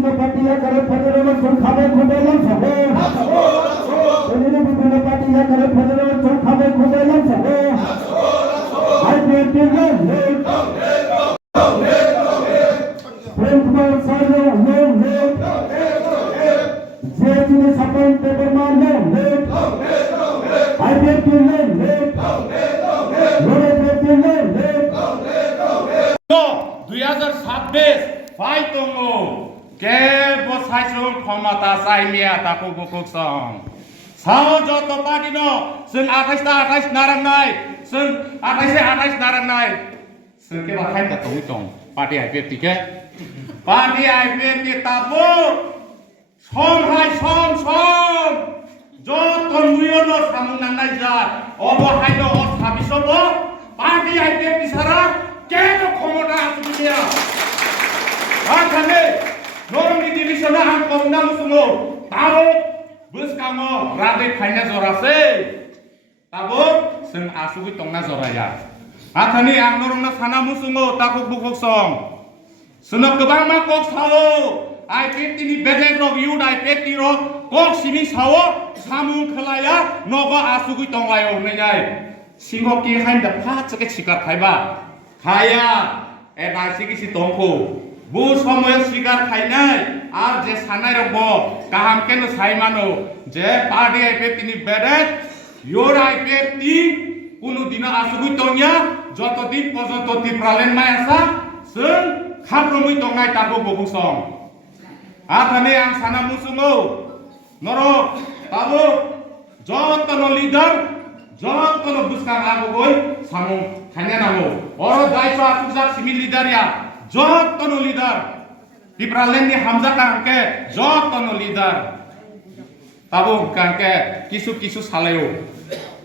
বিভিন্ন পার্টি আকারে ফেডারেশন খাবে খুবেলাম সবে বিভিন্ন পার্টি আকারে ফেডারেশন খাবে খুবেলাম সবে আইপিএল প্রেম কুমার সাহেব যে তিনি সাপোর্ট পেপার মারলেন IPL Fight tongo, ke bosai sung khomata sai mia taku bukuk song. Sao joto party no, sung atais narang nai, sung atais narang nai. Sung ke bakai ta tong tong, party IPF tike. Party IPF ti tabu, som. Joto nuyo no samung nang nai jat, obo hai no os habisobo, party IPF ti sara, ke no khomota asu dia. Kami norm di division ang komnam sumo tabo bus kamo rade khaina zorase tabo sing asugi tongna zoraya athani ang norm na sana musumo takuk bukok song sunok kebang ma kok sawo IPF ni bedeng rok yud IPF ti rok kok sini sawo samung khalaya nogo asugi tonglayo nengai singo ki hain da pha chake chikar khaiba khaya NIC si tongko bu সময় শিকার খাই নাই আর যে সানাই রব কাহাম কেন সাইমানো যে party IPF তিনি বেড়ে ইয়োর আইপিএফ টি কোনো দিন আসুগুই তনিয়া যতদিন পর্যন্ত ত্রিপুরালেন মাই আসা जों খাবরমুই তংনাই তাকো বকুসং আথানে আং সানা মুসুমো নরক তাবো যতন লিডার যতন বুসকাং আগোগই সামু খাইনা নামো অর দাইসা তুজাক সিমি লিডারিয়া jotono leader ত্রিপুরালেন ni hamza kangke jotono leader tabo kangke kisu salayo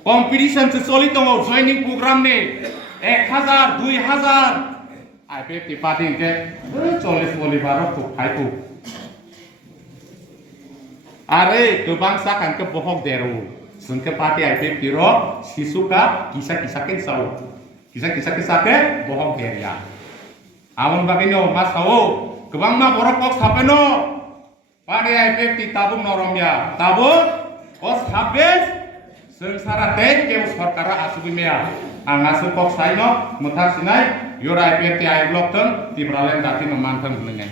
competition se soli tongo joining program ni 1000 2000 IPF ti party ke 40 bolibaro tu haiku are kebangsa kangke bohok deru sungke party IPF ti ro sisuka kisa ken sau kisa ke bohok deria Amon bagino mas tahu kebang ma borok kok sampai no pada IPF ti tabung noromnya tabung os habis sengsara dek ke sarkara asugi mea angasu kok sai no mutar sinai yura IPF ti ai blok ten ti beralen dati no mantan benengai